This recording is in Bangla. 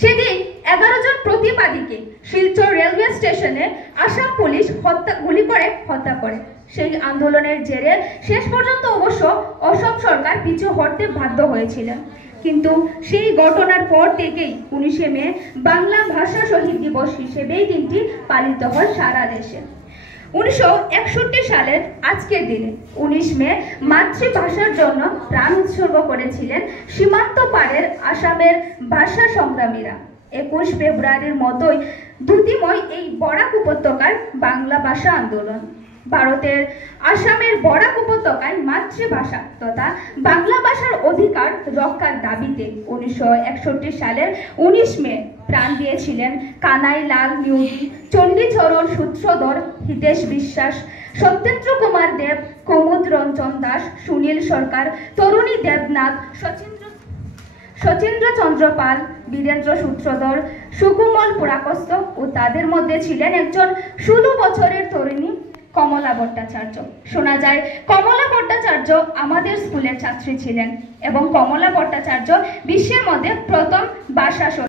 সেদিন 11 জন প্রতিবাদীকে শিলচর রেলওয়ে স্টেশনে আসাম পুলিশ গুলি করে হত্যা করে। সেই আন্দোলনের জেরে শেষ পর্যন্ত অবশ্য অসম সরকার পিছু হটতে বাধ্য হয়েছিলেন। কিন্তু সেই ঘটনার পর থেকেই 19শে মে বাংলা ভাষা শহীদ দিবস হিসেবে এই দিনটি পালিত হয় সারা দেশে। 1961 সালের আজকের দিনে 19 মে মাতৃভাষার জন্য প্রাণ উৎসর্গ করেছিলেন সীমান্ত পারের আসামের ভাষা সংগ্রামীরা। 21 ফেব্রুয়ারির মতোই দ্যুতিময় এই বরাক উপত্যকার বাংলা ভাষা আন্দোলন। ভারতের আসামের বরাক উপত্যকায় মাতৃভাষা তথা বাংলা ভাষার অধিকার রক্ষার দাবিতে 1961 সালের 19 মে প্রাণ দিয়েছিলেন কানাই লাল নিয়োগী, চণ্ডীচরণ সূত্রধর, হিতেশ বিশ্বাস, সত্যেন্দ্র কুমার দেব, কুমুদ রঞ্জন দাস, সুনীল সরকার, তরুণী দেবনাথ, সচিন্দ্র চন্দ্র পাল, বীরেন্দ্র সূত্রধর, সুকুমল পুরাকস্ত ও তাদের মধ্যে ছিলেন একজন 16 বছরের তরুণী কমলা ভট্টাচার্য। শোনা যায় কমলা ভট্টাচার্য আমাদের স্কুলের ছাত্রী ছিলেন এবং কমলা ভট্টাচার্য বিশ্বের মধ্যে প্রথম ভাষা